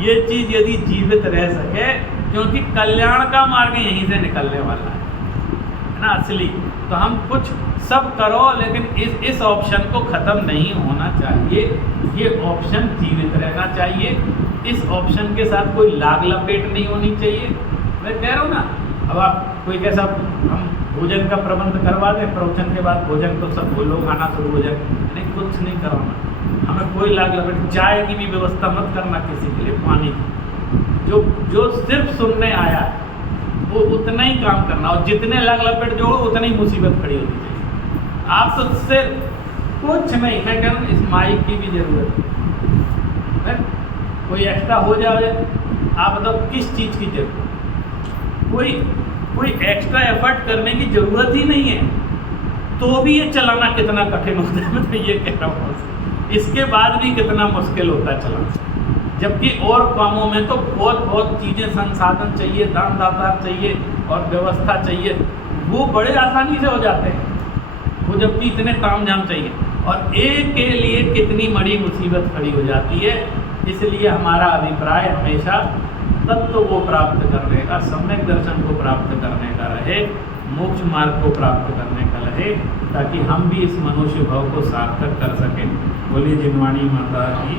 ये चीज़ यदि जीवित रह सके, क्योंकि कल्याण का मार्ग यहीं से निकलने वाला है ना असली। तो हम कुछ सब करो लेकिन इस ऑप्शन को ख़त्म नहीं होना चाहिए, ये ऑप्शन जीवित रहना चाहिए, इस ऑप्शन के साथ कोई लाग लपेट नहीं होनी चाहिए। मैं कह रहा हूँ ना, अब आप कोई कैसा हम भोजन का प्रबंध करवा दें, प्रवचन के बाद भोजन तो सब लोग आना शुरू हो जाए, नहीं कुछ नहीं करवाना, हमें कोई लाग लपेट, चाय की भी व्यवस्था मत करना किसी के लिए, पानी की, जो सिर्फ सुनने आया है वो उतना ही काम करना, और जितने लाग लपेट जोड़ो उतनी ही मुसीबत खड़ी होती चाहिए। आप तो सिर्फ कुछ नहीं, मैं कह रहा हूँ इस माइक की भी ज़रूरत है, कोई एक्स्ट्रा हो जाए, आप बताओ किस चीज़ की जरूरत, कोई एक्स्ट्रा एफर्ट करने की ज़रूरत ही नहीं है, तो भी ये चलाना कितना कठिन होता है, मैं तो ये कह रहा हूँ। इसके बाद भी कितना मुश्किल होता है चलाना, जबकि और कामों में तो बहुत चीज़ें, संसाधन चाहिए, दान दातार चाहिए और व्यवस्था चाहिए, वो बड़े आसानी से हो जाते हैं, वो जबकि इतने तामझाम चाहिए, और एक के लिए कितनी बड़ी मुसीबत खड़ी हो जाती है। इसलिए हमारा अभिप्राय हमेशा तत्व को प्राप्त करने का, सम्यक दर्शन को प्राप्त करने का रहे, मोक्ष मार्ग को प्राप्त करने का रहे, ताकि हम भी इस मनुष्य भाव को सार्थक कर सकें। बोलिए जिनवाणी माता की।